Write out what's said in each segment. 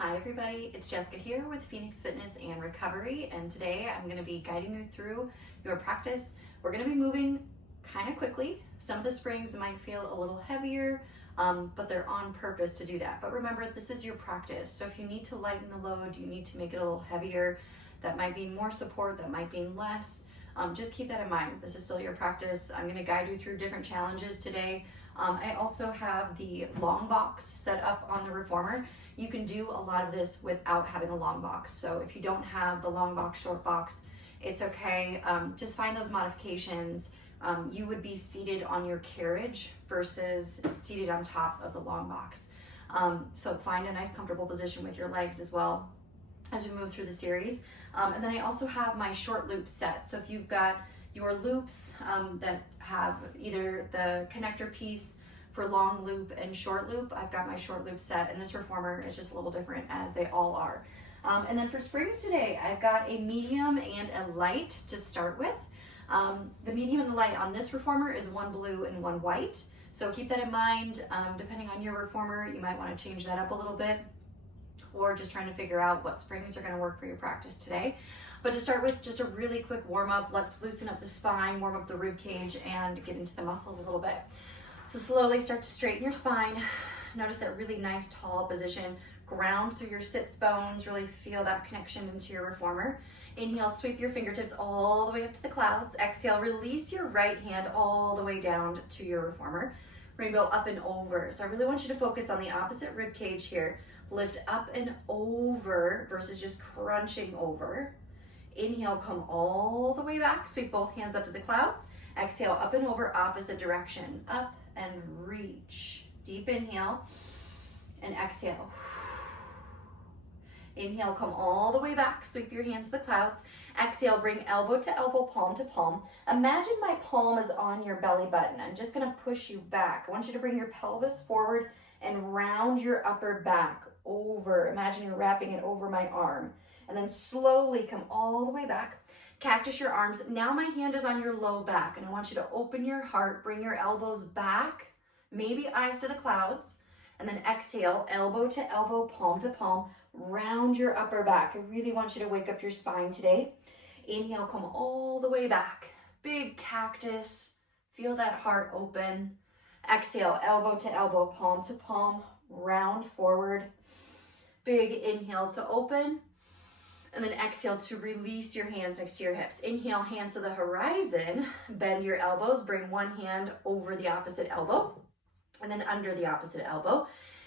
Hi everybody, it's Jessica here with Phoenix Fitness and Recovery, and today I'm going to be guiding you through your practice. We're going to be moving kind of quickly. Some of the springs might feel a little heavier, but they're on purpose to do that. But remember, this is your practice, so if you need to lighten the load, you need to make it a little heavier. That might be more support, that might be less. Just keep that in mind. This is still your practice. I'm going to guide you through different challenges today. I also have the long box set up on the reformer. You can do a lot of this without having a long box. So if you don't have the long box, short box, it's okay. Just find those modifications. You would be seated on your carriage versus seated on top of the long box. So find a nice comfortable position with your legs as well as we move through the series. And then I also have my short loop set. So if you've got your loops that have either the connector piece for long loop and short loop, I've got my short loop set, and this reformer is just a little different as they all are. And then for springs today, I've got a medium and a light to start with. The medium and the light on this reformer is one blue and one white. So keep that in mind. Depending on your reformer, you might want to change that up a little bit, or just trying to figure out what springs are going to work for your practice today. But to start with, just a really quick warm up. Let's loosen up the spine, warm up the rib cage, and get into the muscles a little bit. So slowly start to straighten your spine. Notice that really nice tall position. Ground through your sits bones. Really feel that connection into your reformer. Inhale, sweep your fingertips all the way up to the clouds. Exhale, release your right hand all the way down to your reformer. Rainbow up and over. So I really want you to focus on the opposite rib cage here. Lift up and over versus just crunching over. Inhale, come all the way back. Sweep both hands up to the clouds. Exhale, up and over, opposite direction. Up and reach. Deep inhale and exhale. Inhale, come all the way back. Sweep your hands to the clouds. Exhale, bring elbow to elbow, palm to palm. Imagine my palm is on your belly button. I'm just gonna push you back. I want you to bring your pelvis forward and round your upper back over. Imagine you're wrapping it over my arm. And then slowly come all the way back. Cactus your arms. Now my hand is on your low back, and I want you to open your heart, bring your elbows back, maybe eyes to the clouds, and then exhale, elbow to elbow, palm to palm, round your upper back. I really want you to wake up your spine today. Inhale, come all the way back. Big cactus. Feel that heart open. Exhale, elbow to elbow, palm to palm, round forward. Big inhale to open. And then exhale to release your hands next to your hips. Inhale, hands to the horizon. Bend your elbows. Bring one hand over the opposite elbow and then under the opposite elbow.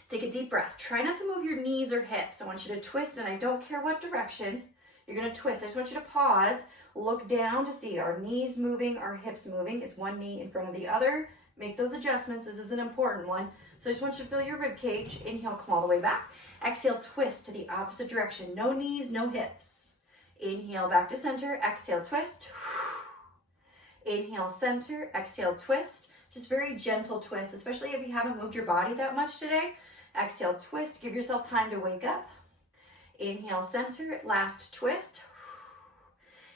Take a deep breath. Try not to move your knees or hips. I want you to twist, and I don't care what direction you're going to twist. I just want you to pause, look down to see our knees moving, our hips moving. Is one knee in front of the other? Make those adjustments. This is an important one. So I just want you to feel your rib cage. Inhale, come all the way back. Exhale, twist to the opposite direction. No knees, no hips. Inhale, back to center. Exhale, twist. Inhale, center. Exhale, twist. Just very gentle twist, especially if you haven't moved your body that much today. Exhale, twist. Give yourself time to wake up. Inhale, center. Last twist.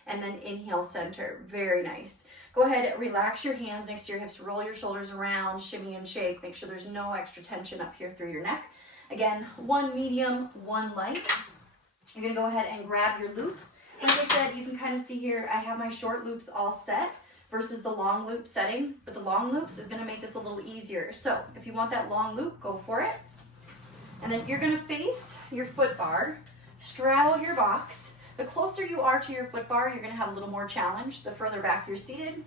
And then inhale, center. Very nice. Go ahead, relax your hands next to your hips. Roll your shoulders around, shimmy and shake. Make sure there's no extra tension up here through your neck. Again, one medium, one light. You're gonna go ahead and grab your loops. Like I said, you can kind of see here, I have my short loops all set versus the long loop setting, but the long loops is gonna make this a little easier. So if you want that long loop, go for it. And then you're gonna face your foot bar, straddle your box. The closer you are to your foot bar, you're gonna have a little more challenge. The further back you're seated,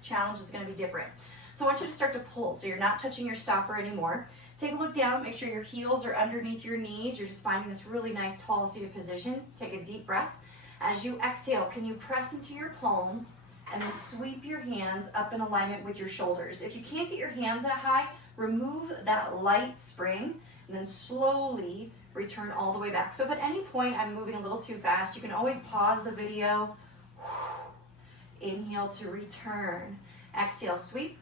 challenge is gonna be different. So I want you to start to pull, so you're not touching your stopper anymore. Take a look down, make sure your heels are underneath your knees. You're just finding this really nice tall seated position. Take a deep breath. As you exhale, can you press into your palms and then sweep your hands up in alignment with your shoulders. If you can't get your hands that high, remove that light spring and then slowly return all the way back. So if at any point I'm moving a little too fast, you can always pause the video. Inhale to return. Exhale, sweep.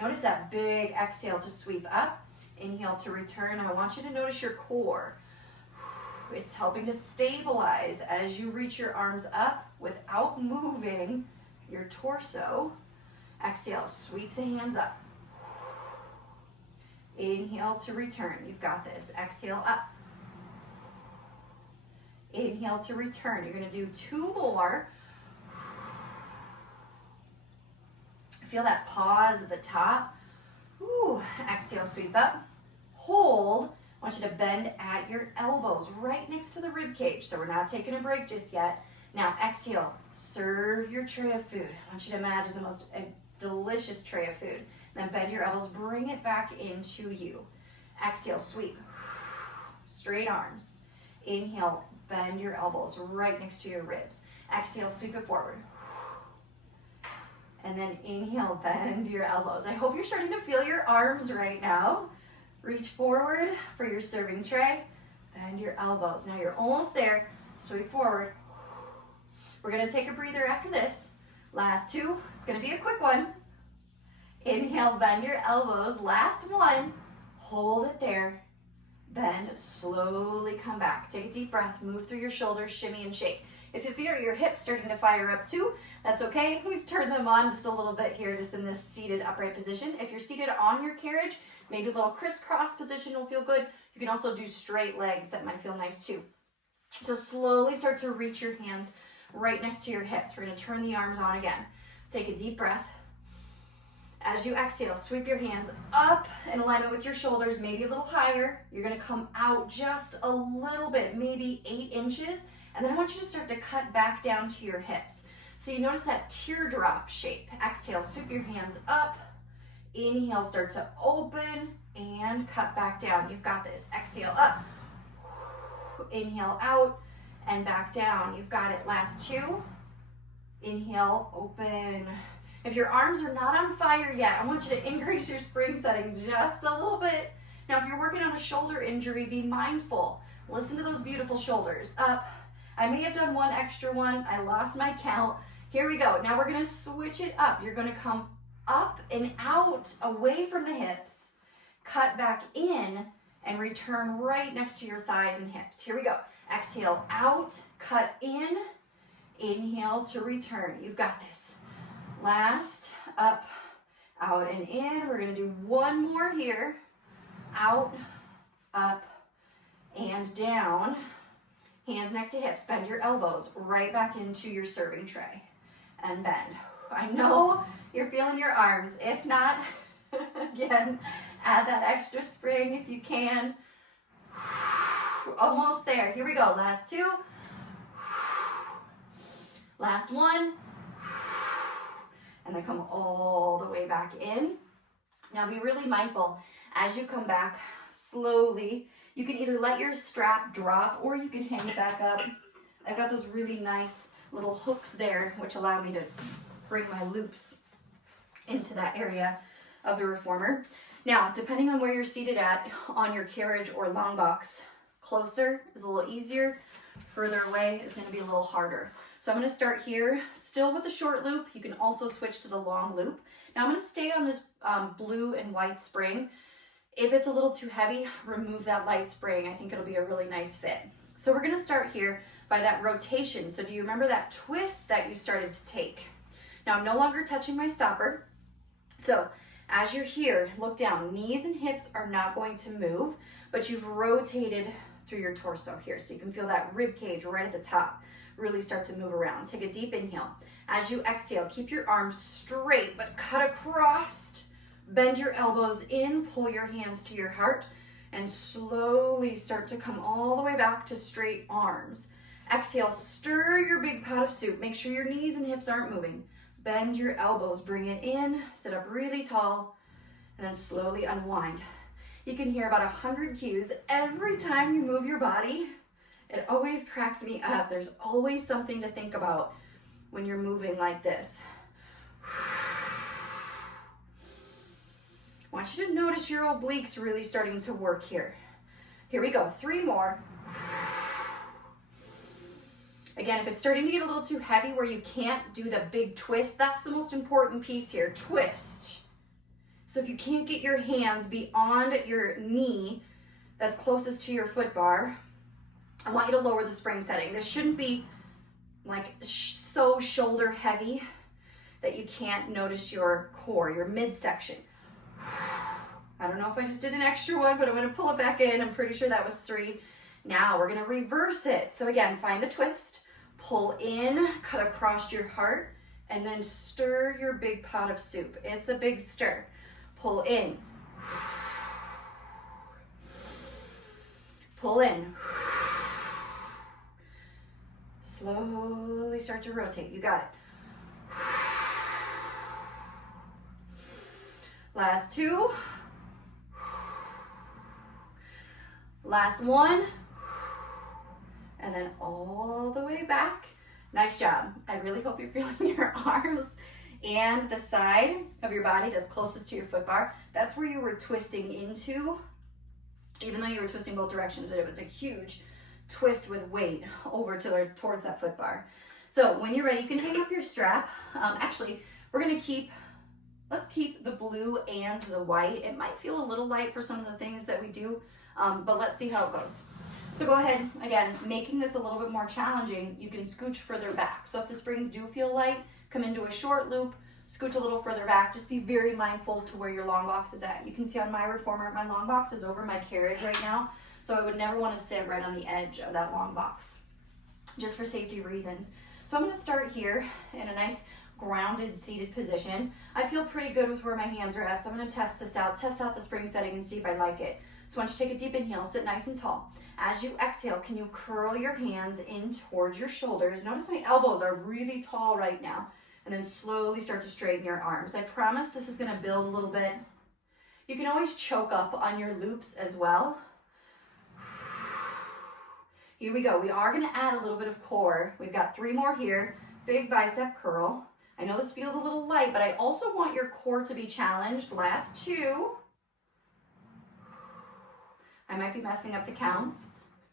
Notice that big exhale to sweep up. Inhale to return. I want you to notice your core. It's helping to stabilize as you reach your arms up without moving your torso. Exhale, sweep the hands up. Inhale to return. You've got this. Exhale up. Inhale to return. You're gonna do 2 more. Feel that pause at the top. Ooh, exhale, sweep up. Hold. I want you to bend at your elbows right next to the rib cage. So we're not taking a break just yet. Now exhale, serve your tray of food. I want you to imagine the most delicious tray of food. Then bend your elbows, bring it back into you. Exhale, sweep. Straight arms. Inhale, bend your elbows right next to your ribs. Exhale, sweep it forward. And then inhale, bend your elbows. I hope you're starting to feel your arms right now. Reach forward for your serving tray. Bend your elbows. Now you're almost there. Sweep forward. We're gonna take a breather after this. Last 2, it's gonna be a quick one. Inhale, bend your elbows. Last 1, hold it there. Bend, slowly come back. Take a deep breath, move through your shoulders, shimmy and shake. If you feel your hips starting to fire up too, that's okay. We've turned them on just a little bit here, just in this seated upright position. If you're seated on your carriage, maybe a little crisscross position will feel good. You can also do straight legs, that might feel nice too. So slowly start to reach your hands right next to your hips. We're gonna turn the arms on again. Take a deep breath. As you exhale, sweep your hands up in alignment with your shoulders, maybe a little higher. You're gonna come out just a little bit, maybe 8 inches. And then I want you to start to cut back down to your hips. So you notice that teardrop shape. Exhale, sweep your hands up. Inhale, start to open and cut back down. You've got this. Exhale up. Inhale out and back down. You've got it. Last 2. Inhale, open. If your arms are not on fire yet, I want you to increase your spring setting just a little bit. Now, if you're working on a shoulder injury, be mindful. Listen to those beautiful shoulders. Up. I may have done 1 extra one. I lost my count. Here we go. Now we're gonna switch it up. You're gonna come up and out, away from the hips, cut back in, and return right next to your thighs and hips. Here we go. Exhale, out, cut in. Inhale to return. You've got this. Last, up, out, and in. We're gonna do 1 more here. Out, up, and down. Hands next to hips. Bend your elbows right back into your serving tray. And bend. I know you're feeling your arms. If not, again, add that extra spring if you can. Almost there. Here we go. Last 2. Last 1. And then come all the way back in. Now be really mindful as you come back slowly. You can either let your strap drop or you can hang it back up. I've got those really nice little hooks there, which allow me to bring my loops into that area of the reformer. Now, depending on where you're seated at on your carriage or long box, closer is a little easier, further away is going to be a little harder. So I'm going to start here, still with the short loop. You can also switch to the long loop. Now I'm going to stay on this blue and white spring. If it's a little too heavy, remove that light spring. I think it'll be a really nice fit. So we're going to start here by that rotation. So do you remember that twist that you started to take? Now I'm no longer touching my stopper. So as you're here, look down. Knees and hips are not going to move, but you've rotated through your torso here. So you can feel that rib cage right at the top really start to move around. Take a deep inhale. As you exhale, keep your arms straight, but cut across. Bend your elbows in, pull your hands to your heart, and slowly start to come all the way back to straight arms. Exhale, stir your big pot of soup. Make sure your knees and hips aren't moving. Bend your elbows, bring it in, sit up really tall, and then slowly unwind. You can hear about 100 cues every time you move your body. It always cracks me up. There's always something to think about when you're moving like this. I want you to notice your obliques really starting to work here. Here we go, 3 more. Again, if it's starting to get a little too heavy where you can't do the big twist, that's the most important piece here, twist. So if you can't get your hands beyond your knee that's closest to your foot bar, I want you to lower the spring setting. This shouldn't be like so shoulder heavy that you can't notice your core, your midsection. I don't know if I just did an extra one, but I'm going to pull it back in. I'm pretty sure that was 3. Now we're gonna reverse it. So again, find the twist, pull in, cut across your heart, and then stir your big pot of soup. It's a big stir. Pull in. Pull in. Slowly start to rotate. You got it. Last two. Last one. And then all the way back. Nice job. I really hope you're feeling your arms and the side of your body that's closest to your foot bar. That's where you were twisting into, even though you were twisting both directions, but it was a huge twist with weight over towards that foot bar. So when you're ready, you can hang up your strap. Actually, let's keep the blue and the white. It might feel a little light for some of the things that we do, but let's see how it goes. So go ahead, again, making this a little bit more challenging, you can scooch further back. So if the springs do feel light, come into a short loop, scooch a little further back. Just be very mindful to where your long box is at. You can see on my reformer, my long box is over my carriage right now. So I would never want to sit right on the edge of that long box, just for safety reasons. So I'm going to start here in a nice grounded seated position. I feel pretty good with where my hands are at, so I'm going to test out the spring setting and see if I like it. So once you take a deep inhale, sit nice and tall. As you exhale, can you curl your hands in towards your shoulders? Notice my elbows are really tall right now. And then slowly start to straighten your arms. I promise this is going to build a little bit. You can always choke up on your loops as well. Here we go. We are going to add a little bit of core. We've got 3 more here. Big bicep curl. I know this feels a little light, but I also want your core to be challenged. Last 2. I might be messing up the counts.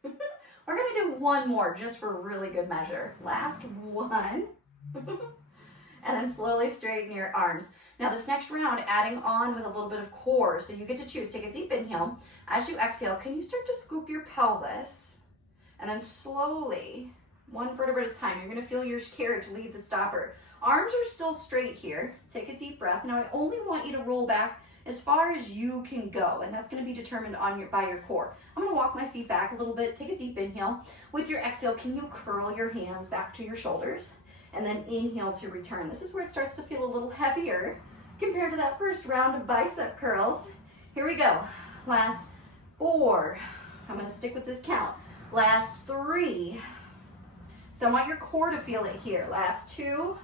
We're going to do 1 more just for really good measure. Last 1. And then slowly straighten your arms. Now this next round, adding on with a little bit of core. So you get to choose. Take a deep inhale. As you exhale, can you start to scoop your pelvis? And then slowly, 1 vertebra at a time, you're going to feel your carriage lead the stopper. Arms are still straight here. Take a deep breath. Now I only want you to roll back as far as you can go, and that's going to be determined by your core. I'm going to walk my feet back a little bit. Take a deep inhale. With your exhale, can you curl your hands back to your shoulders? And then inhale to return. This is where it starts to feel a little heavier compared to that first round of bicep curls. Here we go. Last 4. I'm going to stick with this count. Last 3. So I want your core to feel it here. Last 2.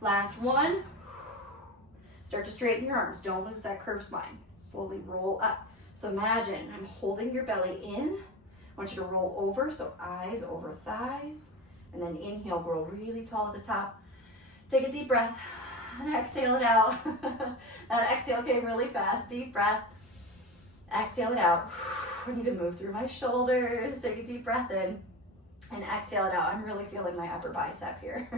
Last 1. Start to straighten your arms. Don't lose that curved spine. Slowly roll up. So imagine I'm holding your belly in. I want you to roll over, so eyes over thighs. And then inhale, grow really tall at the top. Take a deep breath and exhale it out. That exhale came really fast. Deep breath. Exhale it out. I need to move through my shoulders. Take a deep breath in and exhale it out. I'm really feeling my upper bicep here.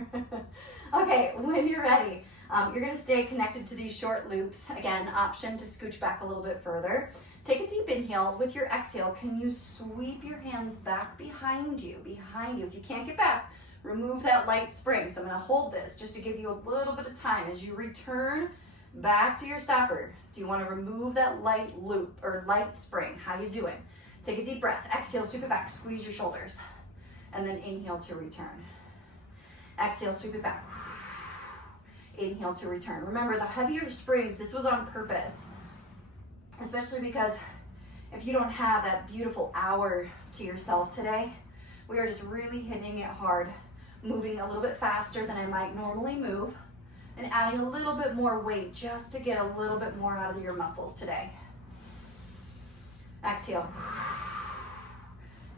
Okay, when you're ready, you're going to stay connected to these short loops. Again, option to scooch back a little bit further. Take a deep inhale. With your exhale, can you sweep your hands back behind you? If you can't get back, remove that light spring. So I'm going to hold this just to give you a little bit of time as you return back to your stopper. Do you want to remove that light loop or light spring? How you doing? Take a deep breath. Exhale, sweep it back. Squeeze your shoulders. And then inhale to return. Exhale, sweep it back. Inhale to return. Remember, the heavier springs, this was on purpose. Especially because if you don't have that beautiful hour to yourself today, we are just really hitting it hard, moving a little bit faster than I might normally move, and adding a little bit more weight just to get a little bit more out of your muscles today. Exhale.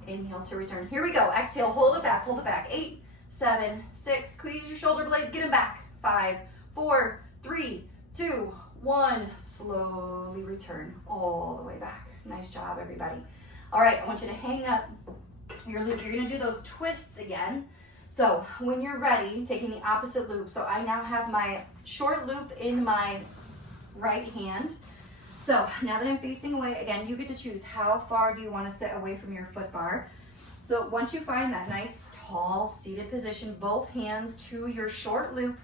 Inhale to return. Here we go. Exhale, hold it back, hold it back. 8, 7, 6, squeeze your shoulder blades, get them back. 5, 4, 3, 2, 1. Slowly return all the way back. Nice job, everybody. All right, I want you to hang up your loop. You're gonna do those twists again. So when you're ready, taking the opposite loop. So I now have my short loop in my right hand. So now that I'm facing away, again, you get to choose how far do you want to sit away from your foot bar. So once you find that nice, tall, seated position, both hands to your short loop.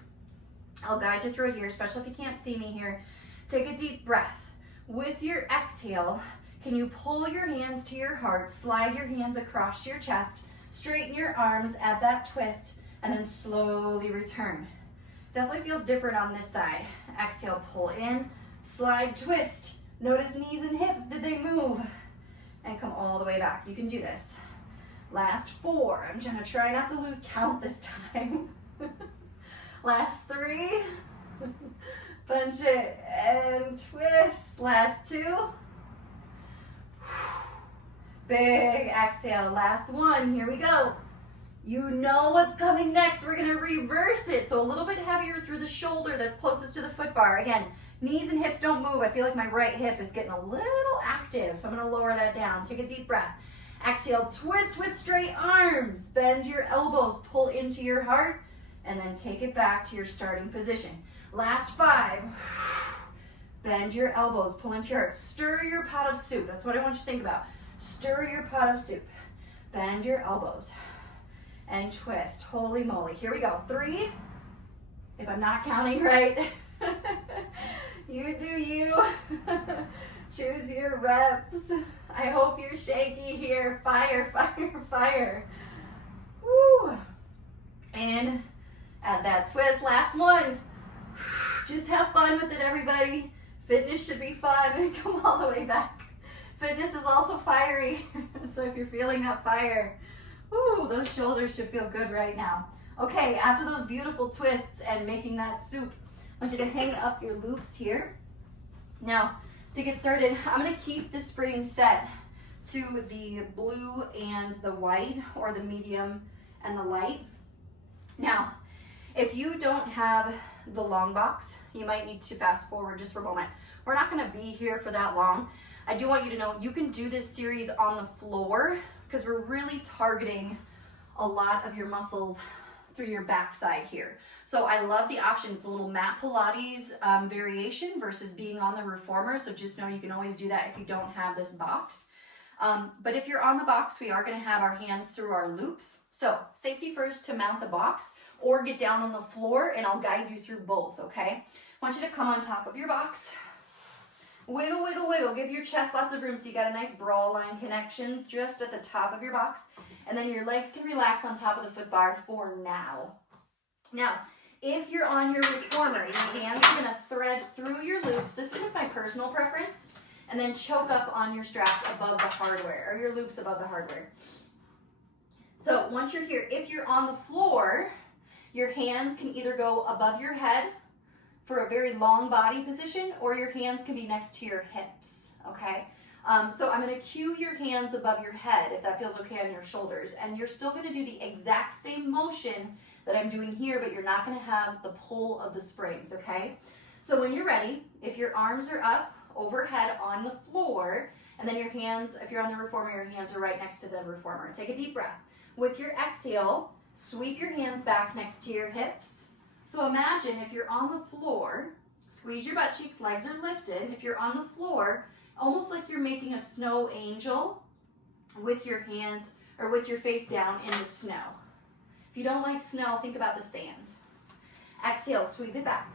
I'll guide you through it here, especially if you can't see me here. Take a deep breath. With your exhale, Can you pull your hands to your heart, slide your hands across your chest, straighten your arms at that twist, and then slowly return. Definitely feels different on this side. Exhale, pull in, slide, twist. Notice knees and hips, did they move? And come all the way back. You can do this. Last 4. I'm gonna try not to lose count this time. Last 3. Bunch it and twist. Last 2. Big exhale. Last 1. Here we go. You know what's coming next. We're gonna reverse it. So a little bit heavier through the shoulder that's closest to the foot bar. Again, knees and hips don't move. I feel like my right hip is getting a little active, so I'm gonna lower that down. Take a deep breath. Exhale, twist with straight arms. Bend your elbows, pull into your heart, and then take it back to your starting position. Last 5. Bend your elbows, pull into your heart. Stir your pot of soup. That's what I want you to think about. Stir your pot of soup. Bend your elbows and twist. Holy moly. Here we go. 3. If I'm not counting right. You do you. Choose your reps. I hope you're shaky here. Fire, fire, fire. Woo. And add that twist. Last 1. Just have fun with it, everybody. Fitness should be fun. Come all the way back. Fitness is also fiery. So if you're feeling that fire, woo, those shoulders should feel good right now. Okay, after those beautiful twists and making that soup, I want you to hang up your loops here. Now, to get started, I'm gonna keep the spring set to the blue and the white, or the medium and the light. Now, if you don't have the long box, you might need to fast forward just for a moment. We're not gonna be here for that long. I do want you to know you can do this series on the floor because we're really targeting a lot of your muscles through your backside here. So I love the option. It's a little mat Pilates variation versus being on the reformer. So just know you can always do that if you don't have this box. But if you're on the box, we are gonna have our hands through our loops. So safety first to mount the box, or get down on the floor and I'll guide you through both, okay? I want you to come on top of your box. Wiggle, wiggle, wiggle. Give your chest lots of room so you got a nice bra line connection just at the top of your box. And then your legs can relax on top of the foot bar for now. Now, if you're on your reformer, your hands are gonna thread through your loops. This is just my personal preference. And then choke up on your straps above the hardware, or your loops above the hardware. So once you're here, if you're on the floor, your hands can either go above your head for a very long body position, or your hands can be next to your hips, okay? So I'm gonna cue your hands above your head if that feels okay on your shoulders, and you're still gonna do the exact same motion that I'm doing here, but you're not gonna have the pull of the springs, okay? So when you're ready, if your arms are up overhead on the floor, and then your hands, if you're on the reformer, your hands are right next to the reformer. Take a deep breath. With your exhale, sweep your hands back next to your hips. So imagine if you're on the floor, squeeze your butt cheeks, legs are lifted. If you're on the floor, almost like you're making a snow angel with your hands, or with your face down in the snow. If you don't like snow, think about the sand. Exhale, sweep it back.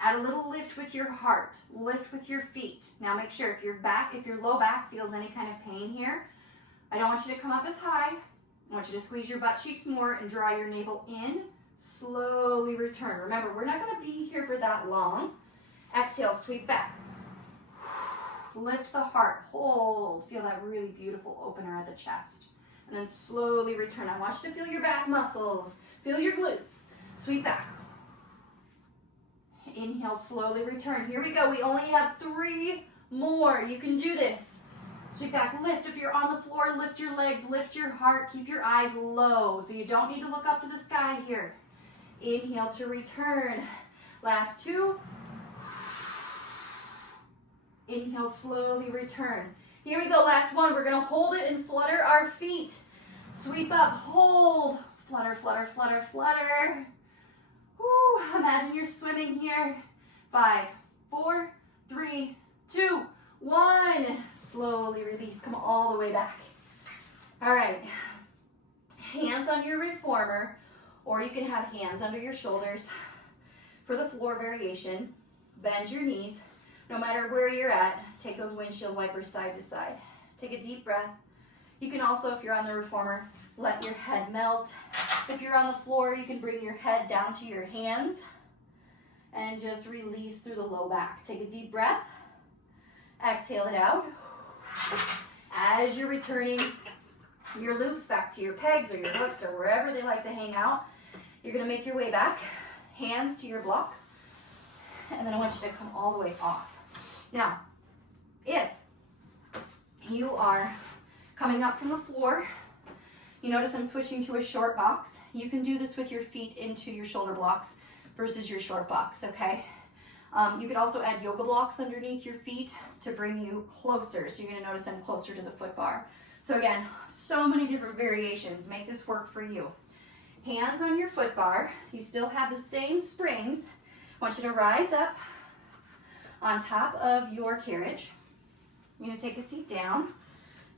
Add a little lift with your heart, lift with your feet. Now make sure if your low back feels any kind of pain here, I don't want you to come up as high. I want you to squeeze your butt cheeks more and draw your navel in. Slowly return. Remember, we're not gonna be here for that long. Exhale, sweep back. Lift the heart, hold. Feel that really beautiful opener at the chest. And then slowly return. I want you to feel your back muscles, feel your glutes. Sweep back. Inhale, slowly return. Here we go. We only have 3 more. You can do this. Sweep back, lift. If you're on the floor, lift your legs, lift your heart. Keep your eyes low, so you don't need to look up to the sky here. Inhale to return. Last 2. Inhale, slowly return. Here we go, last 1. We're gonna hold it and flutter our feet. Sweep up, hold. Flutter, flutter, flutter, flutter. Woo, imagine you're swimming here. 5, 4, 3, 2, 1. Slowly release, come all the way back. All right, hands on your reformer, or you can have hands under your shoulders for the floor variation. Bend your knees, No matter where you're at, take those windshield wipers side to side. Take a deep breath. You can also, if you're on the reformer, let your head melt. If you're on the floor, you can bring your head down to your hands and just release through the low back. Take a deep breath. Exhale it out. As you're returning your loops back to your pegs or your hooks or wherever they like to hang out, you're gonna make your way back, hands to your block, and then I want you to come all the way off. Now, if you are coming up from the floor, you notice I'm switching to a short box. You can do this with your feet into your shoulder blocks versus your short box, okay? You could also add yoga blocks underneath your feet to bring you closer. So you're gonna notice I'm closer to the foot bar. So again, so many different variations. Make this work for you. Hands on your foot bar. You still have the same springs. I want you to rise up on top of your carriage. You're gonna take a seat down.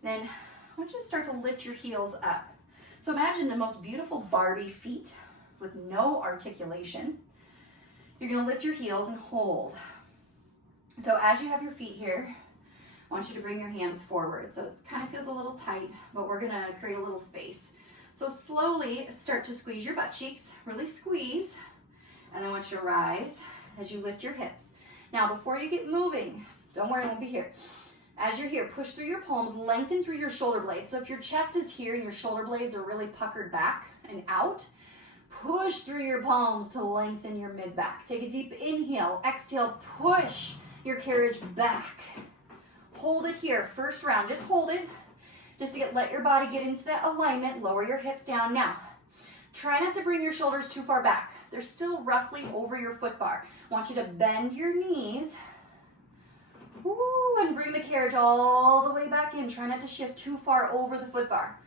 Then I want you to start to lift your heels up. So imagine the most beautiful Barbie feet with no articulation. You're gonna lift your heels and hold. So as you have your feet here, I want you to bring your hands forward. So it kind of feels a little tight, but we're gonna create a little space. So slowly start to squeeze your butt cheeks, really squeeze, and then I want you to rise as you lift your hips. Now before you get moving, don't worry, I won't be here. As you're here, push through your palms, lengthen through your shoulder blades. So if your chest is here and your shoulder blades are really puckered back and out, push through your palms to lengthen your mid-back. Take a deep inhale, exhale, push your carriage back. Hold it here, first round, just hold it. Just to let your body get into that alignment, lower your hips down. Now, try not to bring your shoulders too far back. They're still roughly over your foot bar. I want you to bend your knees. Woo, and bring the carriage all the way back in. Try not to shift too far over the foot bar.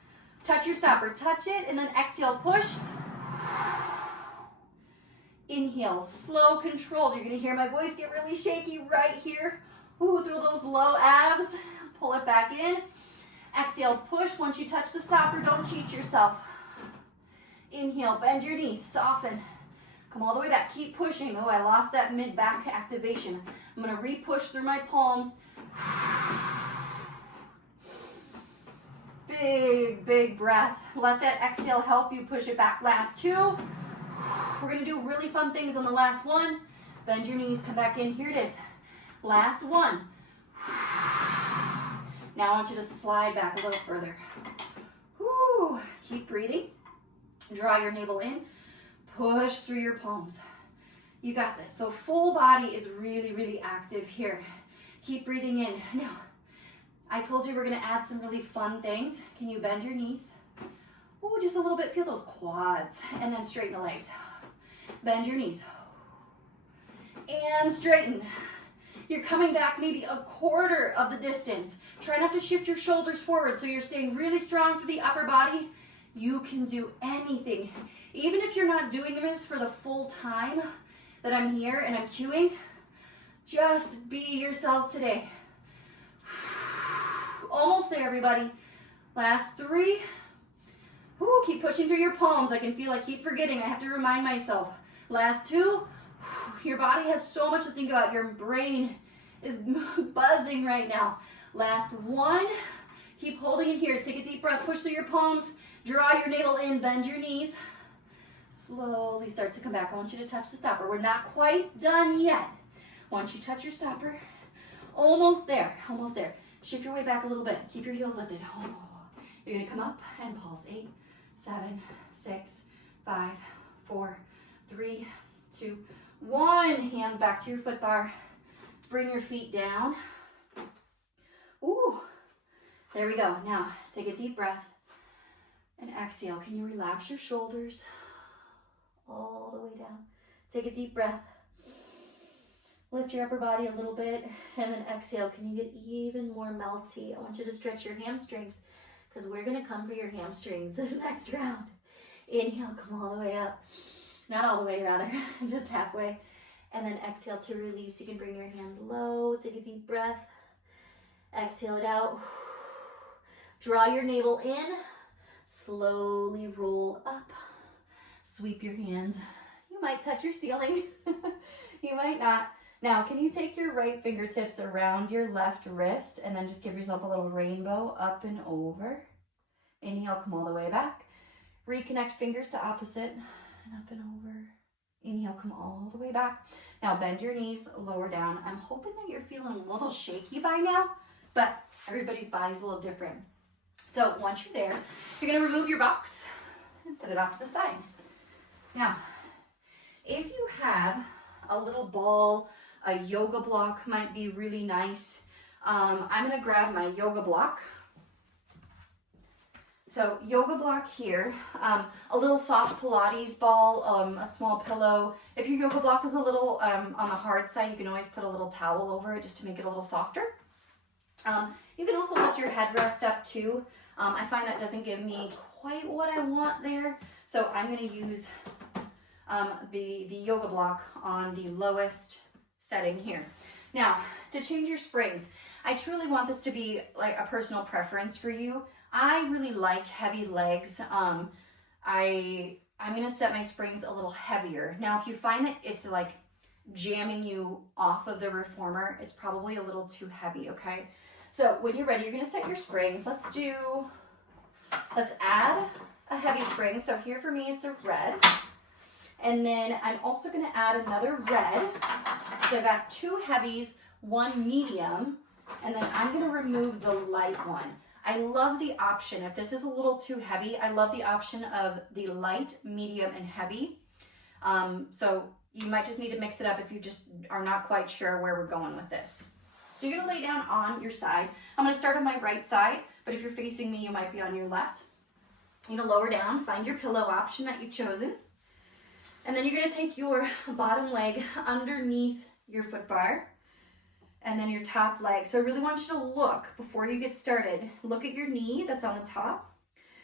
Touch your stopper, touch it, and then exhale, push. Inhale, slow, controlled. You're gonna hear my voice get really shaky right here. Ooh, through those low abs. Pull it back in. Exhale, push. Once you touch the stopper, don't cheat yourself. Inhale, bend your knees, soften. Come all the way back, keep pushing. Oh, I lost that mid-back activation. I'm gonna re-push through my palms. Big, big breath. Let that exhale help you push it back. Last two. We're gonna do really fun things on the last one. Bend your knees, come back in. Here it is. Last one. Now I want you to slide back a little further. Woo. Keep breathing. Draw your navel in. Push through your palms. You got this. So full body is really, really active here. Keep breathing in. Now, I told you we're gonna add some really fun things. Can you bend your knees? Oh, just a little bit. Feel those quads. And then straighten the legs. Bend your knees. And straighten. You're coming back maybe a quarter of the distance. Try not to shift your shoulders forward so you're staying really strong through the upper body. You can do anything. Even if you're not doing this for the full time that I'm here and I'm cueing, just be yourself today. Almost there, everybody. Last three. Ooh, keep pushing through your palms. I can feel I keep forgetting. I have to remind myself. Last two. Your body has so much to think about. Your brain is buzzing right now. Last one. Keep holding it here. Take a deep breath. Push through your palms. Draw your navel in. Bend your knees. Slowly start to come back. I want you to touch the stopper. We're not quite done yet. Once you touch your stopper, almost there. Almost there. Shift your way back a little bit. Keep your heels lifted. Oh. You're going to come up and pulse. 8, 7, 6, 5, 4, 3, 2, 1. Hands back to your foot bar. Bring your feet down. Ooh. There we go. Now, take a deep breath and exhale. Can you relax your shoulders all the way down? Take a deep breath. Lift your upper body a little bit and then exhale. Can you get even more melty? I want you to stretch your hamstrings because we're going to come for your hamstrings this next round. Inhale, come all the way up. Not all the way, rather, just halfway. And then exhale to release. You can bring your hands low. Take a deep breath. Exhale it out. Draw your navel in. Slowly roll up. Sweep your hands. You might touch your ceiling. You might not. Now, can you take your right fingertips around your left wrist and then just give yourself a little rainbow up and over? Inhale, come all the way back. Reconnect fingers to opposite and up and over. Inhale, come all the way back. Now bend your knees, lower down. I'm hoping that you're feeling a little shaky by now, but everybody's body's a little different. So once you're there, you're gonna remove your box and set it off to the side. Now, if you have a little ball, a yoga block might be really nice. I'm gonna grab my yoga block. So yoga block here, a little soft Pilates ball, a small pillow. If your yoga block is a little on the hard side, you can always put a little towel over it just to make it a little softer. You can also lift your headrest up too. I find that doesn't give me quite what I want there. So I'm gonna use the yoga block on the lowest setting here. Now, to change your springs, I truly want this to be like a personal preference for you. I really like heavy legs. I'm gonna set my springs a little heavier. Now, if you find that it's like jamming you off of the reformer, it's probably a little too heavy, okay? So when you're ready, you're gonna set your springs. Let's add a heavy spring. So here for me, it's a red. And then I'm also gonna add another red. So I've got 2 heavies, 1 medium, and then I'm gonna remove the light one. I love the option, if this is a little too heavy, I love the option of the light, medium, and heavy. So you might just need to mix it up if you just are not quite sure where we're going with this. So you're gonna lay down on your side. I'm gonna start on my right side, but if you're facing me, you might be on your left. You're gonna lower down, find your pillow option that you've chosen. And then you're gonna take your bottom leg underneath your foot bar, and then your top leg. So I really want you to look, before you get started, look at your knee that's on the top,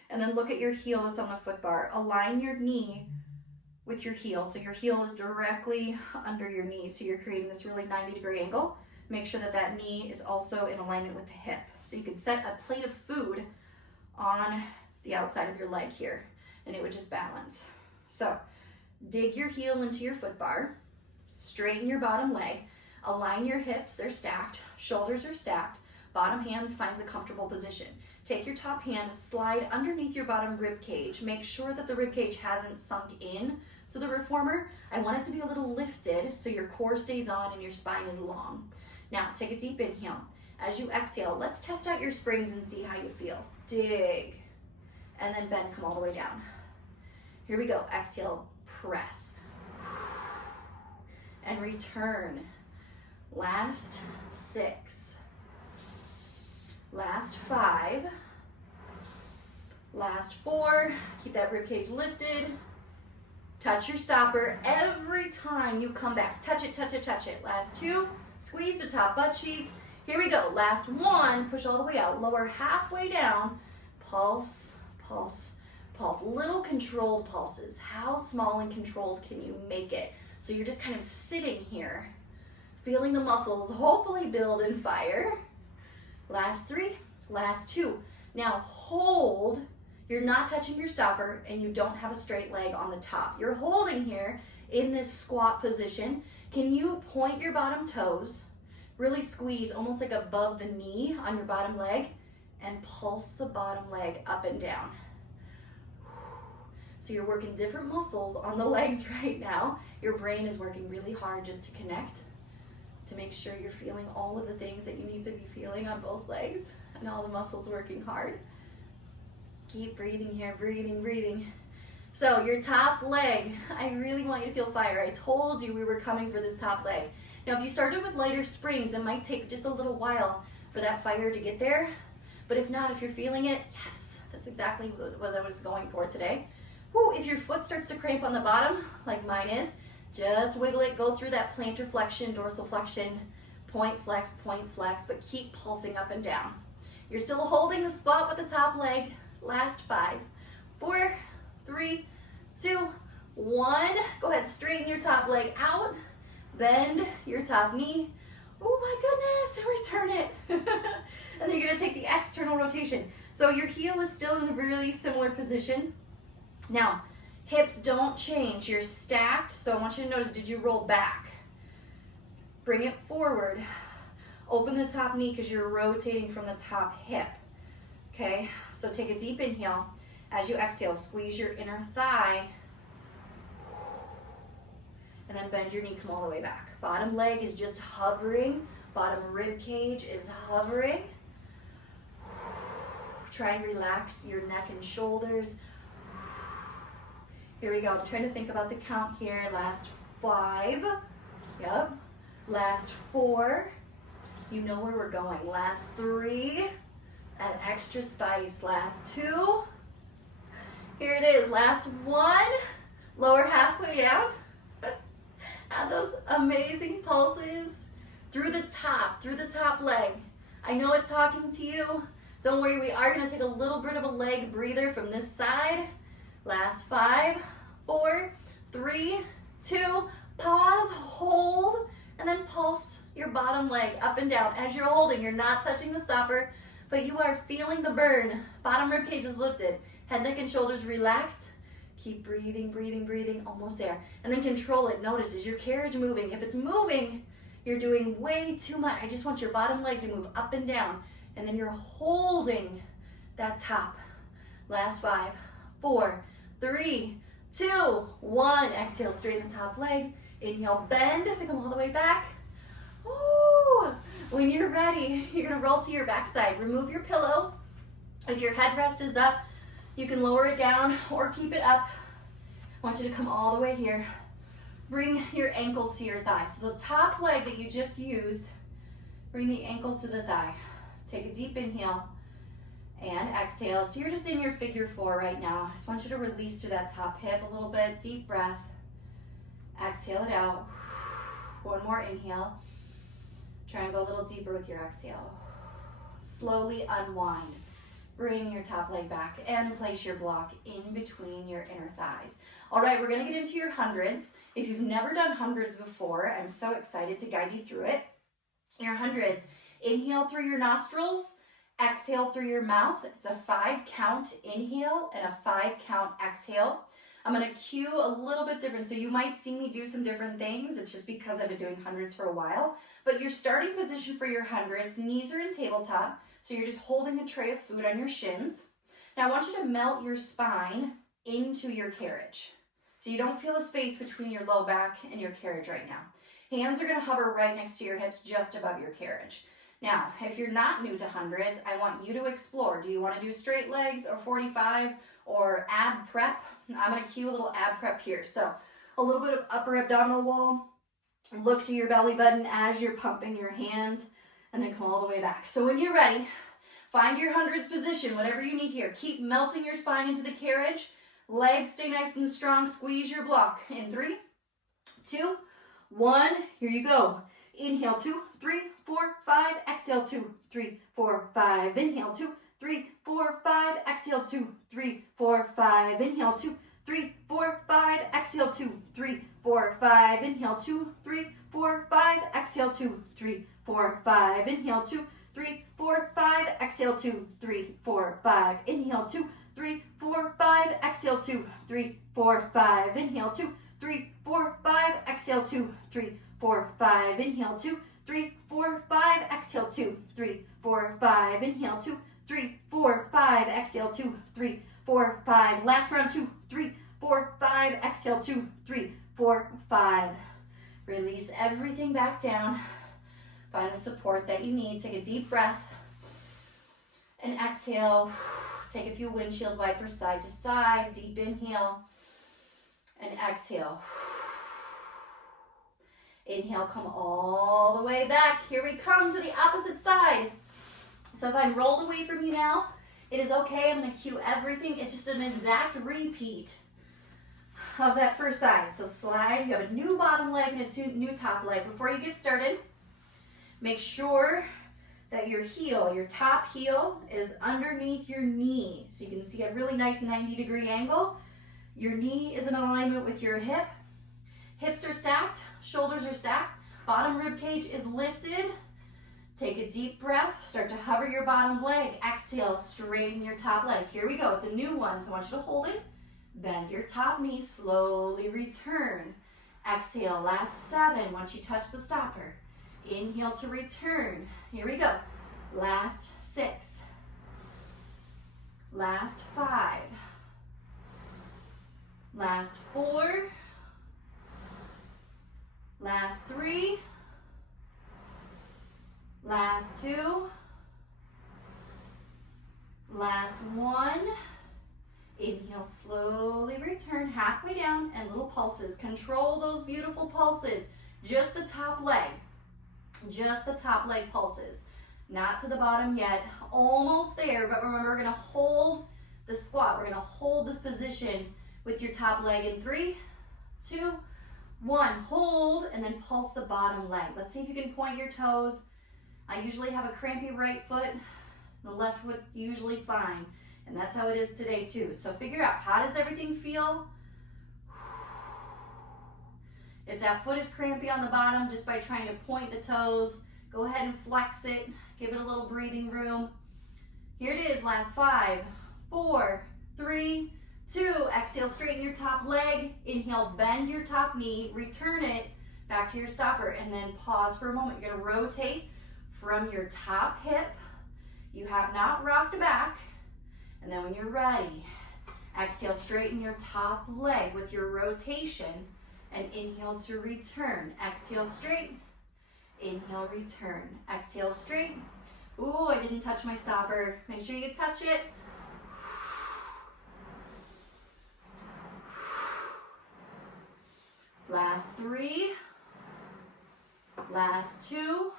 and then look at your heel that's on the foot bar. Align your knee with your heel. So your heel is directly under your knee. So you're creating this really 90-degree angle. Make sure that that knee is also in alignment with the hip. So you can set a plate of food on the outside of your leg here, and it would just balance. So dig your heel into your foot bar, straighten your bottom leg, align your hips, they're stacked, shoulders are stacked, bottom hand finds a comfortable position. Take your top hand, slide underneath your bottom rib cage. Make sure that the rib cage hasn't sunk in to the reformer. I want it to be a little lifted so your core stays on and your spine is long. Now, take a deep inhale. As you exhale, let's test out your springs and see how you feel. Dig, and then bend, come all the way down. Here we go, exhale, press, and return. Last 6, last 5, last 4, keep that rib cage lifted, touch your stopper every time you come back, touch it, touch it, touch it. Last 2, squeeze the top butt cheek. Here we go, last 1, push all the way out, lower halfway down, pulse, pulse, pulse, little controlled pulses. How small and controlled can you make it? So you're just kind of sitting here, feeling the muscles hopefully build and fire. Last 3, last 2. Now hold, you're not touching your stopper and you don't have a straight leg on the top. You're holding here in this squat position. Can you point your bottom toes, really squeeze almost like above the knee on your bottom leg, and pulse the bottom leg up and down. So you're working different muscles on the legs right now. Your brain is working really hard just to connect, to make sure you're feeling all of the things that you need to be feeling on both legs and all the muscles working hard. Keep breathing here, breathing, breathing. So your top leg, I really want you to feel fire. I told you we were coming for this top leg. Now if you started with lighter springs, it might take just a little while for that fire to get there. But if not, if you're feeling it, yes, that's exactly what I was going for today. Woo, if your foot starts to cramp on the bottom, like mine is, just wiggle it, go through that plantar flexion, dorsal flexion, point flex, but keep pulsing up and down. You're still holding the spot with the top leg. Last 5, 4, 3, 2, 1. Go ahead, straighten your top leg out, bend your top knee. Oh my goodness, and return it. And then you're gonna take the external rotation. So your heel is still in a really similar position. Now, hips don't change, you're stacked, so I want you to notice, did you roll back? Bring it forward. Open the top knee because you're rotating from the top hip. Okay, so take a deep inhale. As you exhale, squeeze your inner thigh. And then bend your knee, come all the way back. Bottom leg is just hovering. Bottom rib cage is hovering. Try and relax your neck and shoulders. Here we go. I'm trying to think about the count here. Last 5. Yep. Last 4. You know where we're going. Last 3. Add extra spice. Last 2. Here it is. Last 1. Lower halfway down. Add those amazing pulses through the top leg. I know it's talking to you. Don't worry, we are gonna take a little bit of a leg breather from this side. Last 5, 4, 3, 2, pause, hold, and then pulse your bottom leg up and down. As you're holding, you're not touching the stopper, but you are feeling the burn. Bottom rib cage is lifted. Head, neck, and shoulders relaxed. Keep breathing, breathing, breathing, almost there. And then control it. Notice, is your carriage moving? If it's moving, you're doing way too much. I just want your bottom leg to move up and down. And then you're holding that top. Last 5, 4, 3, 2, 1. Exhale, straighten the top leg. Inhale, bend to come all the way back. Woo! When you're ready, you're gonna roll to your backside. Remove your pillow. If your headrest is up, you can lower it down or keep it up. I want you to come all the way here. Bring your ankle to your thigh. So the top leg that you just used, bring the ankle to the thigh. Take a deep inhale and exhale. So you're just in your figure 4 right now. I just want you to release to that top hip a little bit. Deep breath. Exhale it out. One more inhale. Try and go a little deeper with your exhale. Slowly unwind. Bring your top leg back and place your block in between your inner thighs. All right, we're gonna get into your hundreds. If you've never done hundreds before, I'm so excited to guide you through it. Your hundreds, inhale through your nostrils, exhale through your mouth. It's a 5 count inhale and a 5 count exhale. I'm gonna cue a little bit different, so you might see me do some different things. It's just because I've been doing hundreds for a while. But your starting position for your hundreds, knees are in tabletop. So you're just holding a tray of food on your shins. Now I want you to melt your spine into your carriage. So you don't feel a space between your low back and your carriage right now. Hands are gonna hover right next to your hips, just above your carriage. Now, if you're not new to hundreds, I want you to explore. Do you wanna do straight legs or 45 or ab prep? I'm gonna cue a little ab prep here. So a little bit of upper abdominal wall. Look to your belly button as you're pumping your hands. And then come all the way back. So when you're ready, find your hundreds position, whatever you need here. Keep melting your spine into the carriage. Legs stay nice and strong. Squeeze your block. In 3, 2, 1. Here you go. Inhale, 2, 3, 4, 5. Exhale, 2, 3, 4, 5. Inhale, 2, 3, 4, 5. Exhale, 2, 3, 4, 5. Inhale, 2, 3, 4, 5. Exhale, 2, 3, 4, 5. Inhale, 2, 3, 4, 5. Exhale, 2, 3, 4, 5. Inhale, 2, 3, 4, 5. Exhale, 2, 3, 4, 5. Inhale, 2, 3, 4, 5. Exhale, 2, 3, 4, 5. Inhale, 2, 3, 4, 5. Exhale, 2, 3, 4, 5. Inhale, 2, 3, 4, 5. Exhale, 2, 3, 4, 5. Inhale, 2, 3, 4, 5. Exhale, 2, 3, 4, 5. Last round, 2, 3, 4, 5. Exhale, 2, 3, 4, 5. Release everything back down. Find the support that you need. Take a deep breath and exhale. Take a few windshield wipers side to side. Deep inhale and exhale. Inhale, come all the way back. Here we come to the opposite side. So if I'm rolled away from you now, it is okay. I'm going to cue everything. It's just an exact repeat of that first side. So slide. You have a new bottom leg and a new top leg. Before you get started, make sure that your heel, your top heel, is underneath your knee. So you can see a really nice 90-degree angle. Your knee is in alignment with your hip. Hips are stacked, shoulders are stacked, bottom rib cage is lifted. Take a deep breath, start to hover your bottom leg. Exhale, straighten your top leg. Here we go, it's a new one, so I want you to hold it. Bend your top knee, slowly return. Exhale, last 7, once you touch the stopper. Inhale to return. Here we go. Last 6. Last 5. Last 4. Last 3. Last 2. Last 1. Inhale, slowly return halfway down and little pulses. Control those beautiful pulses. Just the top leg. Just the top leg pulses. Not to the bottom yet. Almost there, but remember, we're going to hold the squat. We're going to hold this position with your top leg in 3, 2, 1. Hold, and then pulse the bottom leg. Let's see if you can point your toes. I usually have a crampy right foot. The left foot usually fine. And that's how it is today too. So figure out, how does everything feel? If that foot is crampy on the bottom, just by trying to point the toes, go ahead and flex it. Give it a little breathing room. Here it is, last 5, 4, 3, 2. Exhale, straighten your top leg. Inhale, bend your top knee. Return it back to your stopper. And then pause for a moment. You're going to rotate from your top hip. You have not rocked back. And then when you're ready, exhale, straighten your top leg with your rotation and inhale to return. Exhale, straight. Inhale, return. Exhale, straight. Ooh, I didn't touch my stopper. Make sure you touch it. Last 3. Last 2.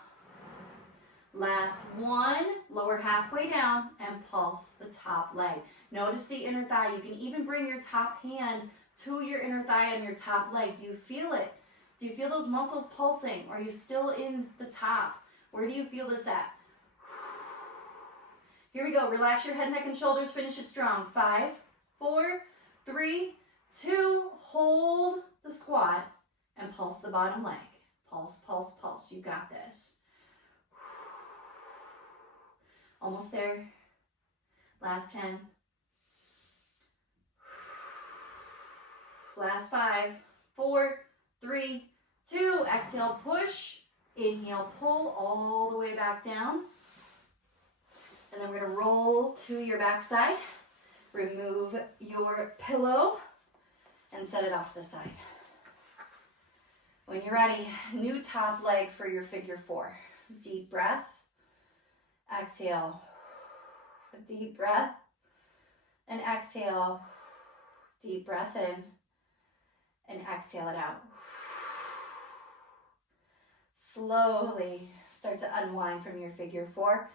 Last 1, lower halfway down and pulse the top leg. Notice the inner thigh. You can even bring your top hand to your inner thigh on your top leg. Do you feel it? Do you feel those muscles pulsing? Or are you still in the top? Where do you feel this at? Here we go. Relax your head, neck, and shoulders. Finish it strong. 5, 4, 3, 2. Hold the squat and pulse the bottom leg. Pulse, pulse, pulse. You got this. Almost there. Last 10. Last 5, 4, 3, 2. Exhale, push. Inhale, pull all the way back down. And then we're going to roll to your backside. Remove your pillow and set it off to the side. When you're ready, new top leg for your figure 4. Deep breath. Exhale, a deep breath, and exhale, deep breath in, and exhale it out. Slowly start to unwind from your figure 4.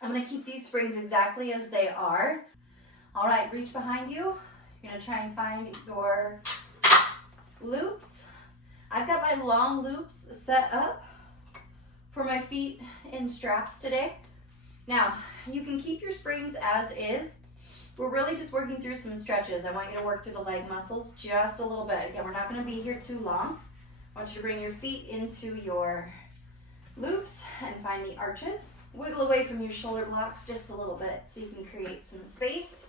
I'm going to keep these springs exactly as they are. All right, reach behind you. You're going to try and find your loops. I've got my long loops set up for my feet in straps today. Now, you can keep your springs as is. We're really just working through some stretches. I want you to work through the leg muscles just a little bit. Again, we're not going to be here too long. I want you to bring your feet into your loops and find the arches. Wiggle away from your shoulder blocks just a little bit so you can create some space.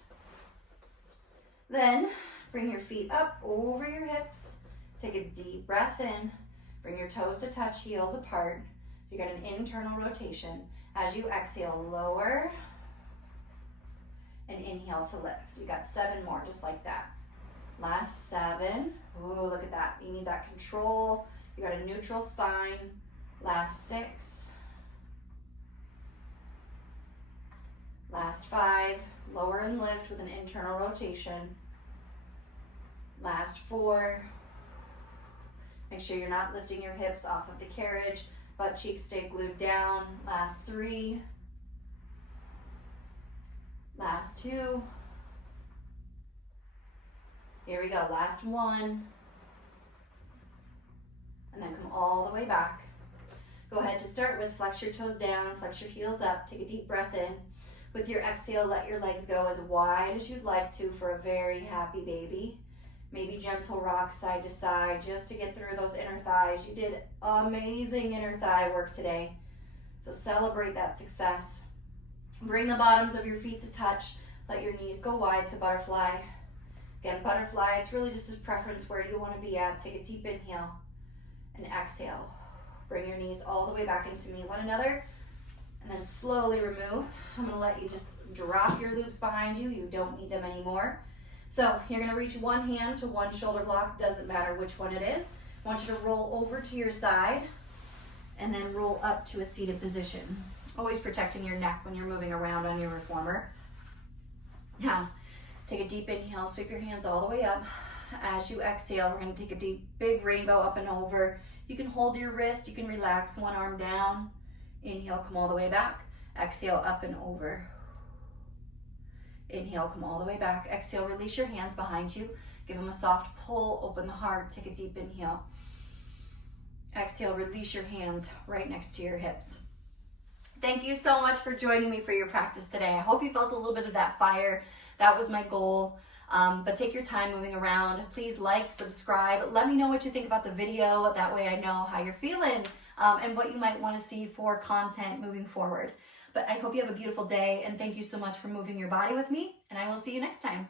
Then, bring your feet up over your hips. Take a deep breath in. Bring your toes to touch, heels apart. You got an internal rotation. As you exhale, lower and inhale to lift. You got 7 more, just like that. Last 7. Ooh, look at that. You need that control. You got a neutral spine. Last 6. Last 5. Lower and lift with an internal rotation. Last 4. Make sure you're not lifting your hips off of the carriage. Butt cheeks stay glued down. Last 3. Last 2. Here we go. Last 1. And then come all the way back. Go ahead to start with flex your toes down, flex your heels up. Take a deep breath in. With your exhale, let your legs go as wide as you'd like to for a very happy baby. Maybe gentle rock side to side just to get through those inner thighs. You did amazing inner thigh work today. So celebrate that success. Bring the bottoms of your feet to touch. Let your knees go wide to butterfly. Again, butterfly, it's really just a preference. Where do you want to be at? Take a deep inhale and exhale. Bring your knees all the way back into meet one another. And then slowly remove. I'm going to let you just drop your loops behind you. You don't need them anymore. So you're going to reach one hand to one shoulder block. Doesn't matter which one it is. I want you to roll over to your side and then roll up to a seated position. Always protecting your neck when you're moving around on your reformer. Now, take a deep inhale. Sweep your hands all the way up. As you exhale, we're going to take a deep, big rainbow up and over. You can hold your wrist. You can relax one arm down. Inhale, come all the way back. Exhale, up and over. Inhale, come all the way back. Exhale, release your hands behind you. Give them a soft pull, open the heart. Take a deep inhale. Exhale, release your hands right next to your hips. Thank you so much for joining me for your practice today. I hope you felt a little bit of that fire. That was my goal. But take your time moving around. Please like, subscribe. Let me know what you think about the video. That way I know how you're feeling and what you might want to see for content moving forward. But I hope you have a beautiful day, and thank you so much for moving your body with me, and I will see you next time.